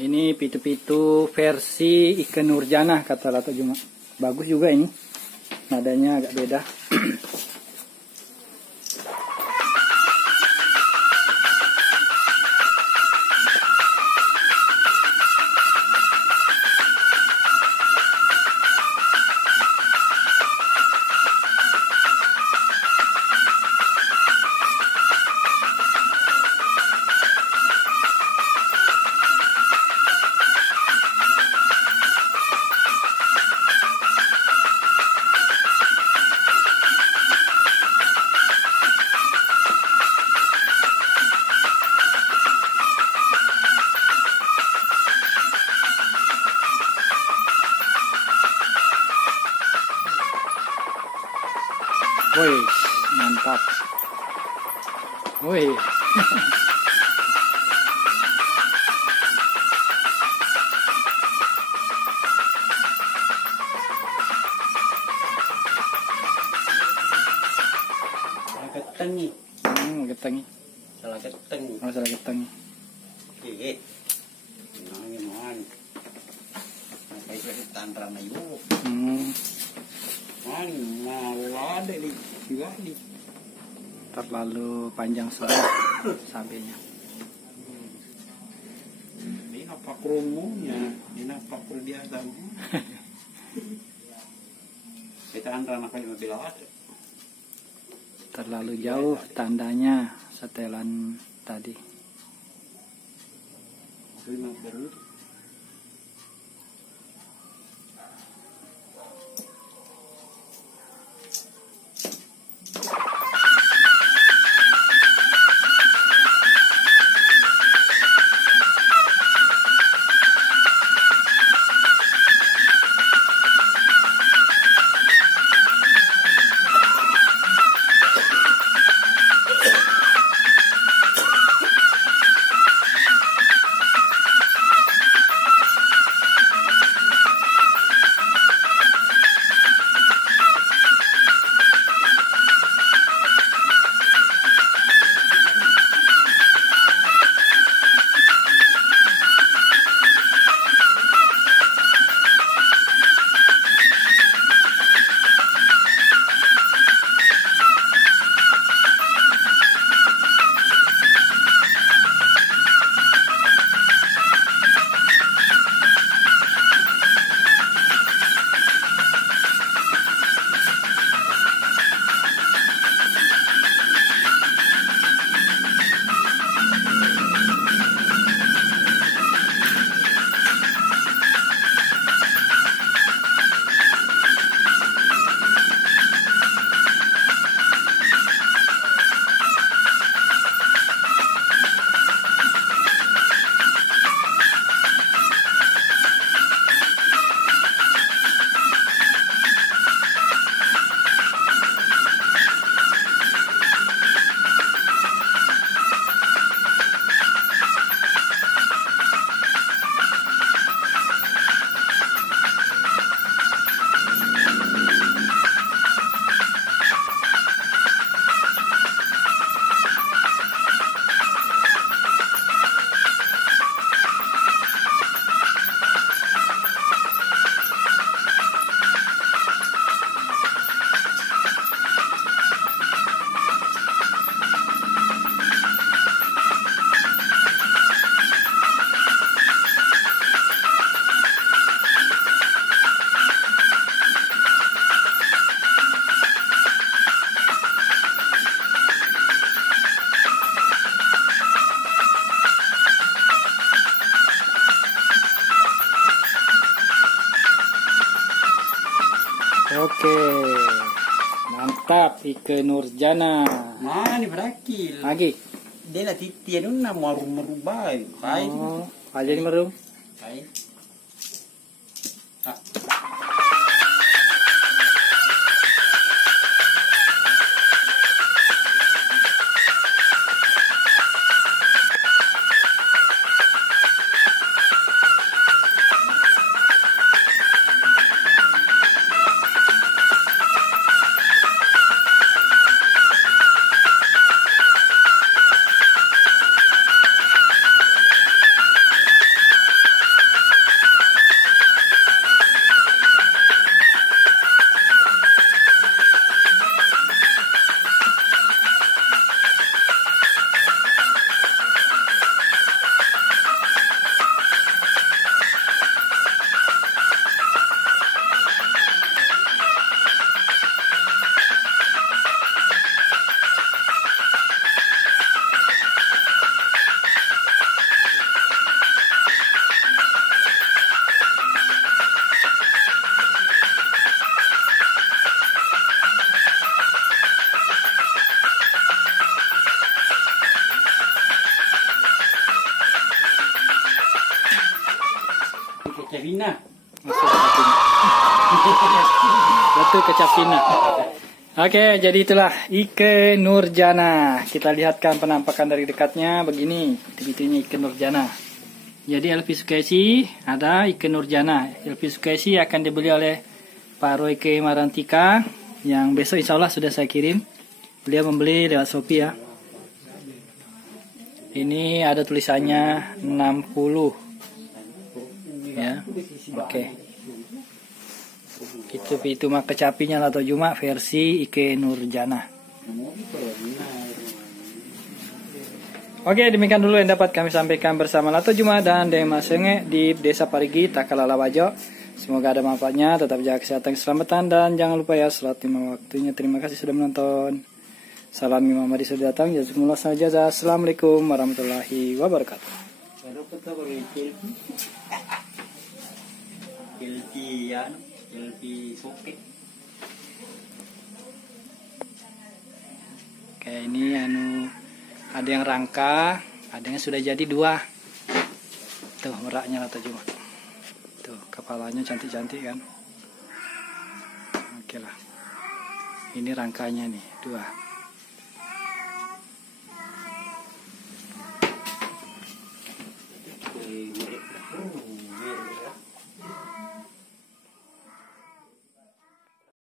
Ini pitu-pitu versi Ikke Nurjanah kata Lato Juma. Bagus juga ini. Nadanya agak beda. Woi, mantap. Woi. Geteng nih. Geteng. Salah geteng. Oh, salah geteng. Iya. Nah, apa itu tandra na yuk. Malah ada di sini. Terlalu panjang sudah sabenya. Ini apa kerumunya? Ini apa perdiasan? Kita antara nak kayu mobil ada. Terlalu jauh tandanya setelan tadi. Terima baru. Oke. Mantap Ike Nurjana. Mana berakil? Lagi. Dia lah titian na merubah. Kain. Oh, aja ni merum. Kain. Ah. Kevina. Betul kecapina. Oke, jadi itulah Ike Nurjana. Kita lihatkan penampakan dari dekatnya begini. Itu-itunya Ike Nurjana. Jadi LP Sukesi ada Ike Nurjana. LP Sukesi akan dibeli oleh Pak Royke Marantika yang besok insya Allah sudah saya kirim. Beliau membeli lewat Shopee ya. Ini ada tulisannya 60. Ya, oke. Itu mah kecapinya atau cuma versi Ike Nurjana. Oke, demikian dulu yang dapat kami sampaikan bersama Lato Juma dan Dema Senge di Desa Parigi, Takalalawajo. Semoga ada manfaatnya, tetap jaga kesehatan, keselamatan, dan jangan lupa ya sholat 5 waktunya. Terima kasih sudah menonton. Salam Imam Mahdi sudah datang. Jazakumullah saja. Assalamualaikum warahmatullahi wabarakatuh. Selfie soket. Oke, ini ada yang rangka, ada yang sudah jadi 2. Tuh meraknya atau cuma. Tuh kepalanya cantik-cantik kan. Oke lah. Ini rangkanya nih 2.